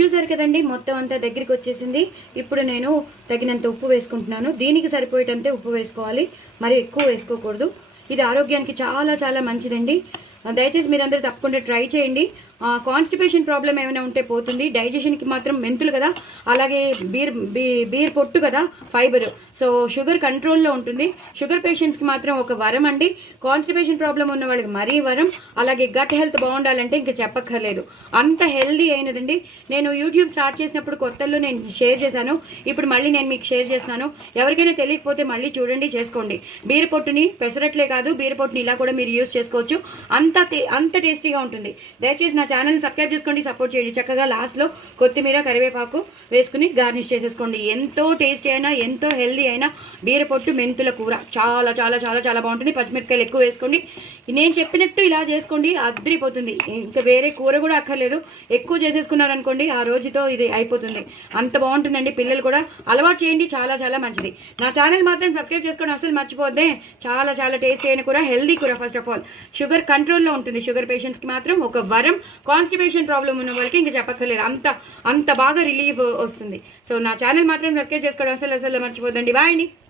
చూసారు కదండి, మొత్తం అంతా దగ్గరికి వచ్చేసింది. ఇప్పుడు నేను తగినంత ఉప్పు వేసుకుంటున్నాను. దీనికి సరిపోయేటంతే ఉప్పు వేసుకోవాలి, మరి ఎక్కువ వేసుకోకూడదు. ఇది ఆరోగ్యానికి చాలా చాలా మంచిదండి. దయచేసి మీరందరూ తప్పకుండా ట్రై చేయండి. కాన్స్టిపేషన్ ప్రాబ్లం ఏమైనా ఉంటే పోతుంది. డైజెషన్కి మాత్రం మెంతులు కదా, అలాగే బీర్ పొట్టు కదా, ఫైబర్. సో షుగర్ కంట్రోల్లో ఉంటుంది. షుగర్ పేషెంట్స్కి మాత్రం ఒక వరం అండి. కాన్స్టిపేషన్ ప్రాబ్లం ఉన్న వాళ్ళకి మరీ వరం. అలాగే గట్ హెల్త్ బాగుండాలంటే ఇంకా చెప్పక్కర్లేదు, అంత హెల్దీ అయినదండి. నేను యూట్యూబ్ స్టార్ట్ చేసినప్పుడు కొత్తల్లో నేను షేర్ చేశాను, ఇప్పుడు మళ్ళీ నేను మీకు షేర్ చేస్తున్నాను. ఎవరికైనా తెలియకపోతే మళ్ళీ చూడండి, చేసుకోండి. బీర్ పొట్టుని పెసరట్లే కాదు, బీర్ పొట్టుని ఇలా కూడా మీరు యూజ్ చేసుకోవచ్చు. అంత టేస్టీగా ఉంటుంది. దయచేసి నా ఛానల్ని సబ్స్క్రైబ్ చేసుకోండి, సపోర్ట్ చేయండి. చక్కగా లాస్ట్లో కొత్తిమీర కరివేపాకు వేసుకుని గార్నిష్ చేసేసుకోండి. ఎంతో టేస్టీ అయినా ఎంతో హెల్దీ అయినా బీరపొట్టు మెంతుల కూర చాలా చాలా చాలా చాలా బాగుంటుంది. పచ్చిమిరపకాయలు ఎక్కువ వేసుకోండి. నేను చెప్పినట్టు ఇలా చేసుకోండి, అద్దరిపోతుంది. ఇంకా వేరే కూర కూడా అక్కర్లేదు. ఎక్కువ చేసేసుకున్నారనుకోండి, ఆ రోజుతో ఇది అయిపోతుంది. అంత బాగుంటుందండి. పిల్లలు కూడా అలవాటు చేయండి, చాలా చాలా మంచిది. నా ఛానల్ మాత్రం సబ్స్క్రైబ్ చేసుకోండి, అసలు మర్చిపోద్దే. చాలా చాలా టేస్టీ అయిన కూర, హెల్దీ కూర. ఫస్ట్ ఆఫ్ ఆల్ షుగర్ కంట్రోల్లో ఉంటుంది. షుగర్ పేషెంట్స్కి మాత్రం ఒక వరం. కాన్స్టిపేషన్ ప్రాబ్లం ఉన్న వాళ్ళకి ఇంకా చెప్పక్కర్లేదు, అంత బాగా రిలీఫ్ వస్తుంది. సో నా ఛానల్ మాత్రం సబ్స్క్రైబ్ చేసుకోవడం అసలు మర్చిపోద్దండి. బాయ్ అండి.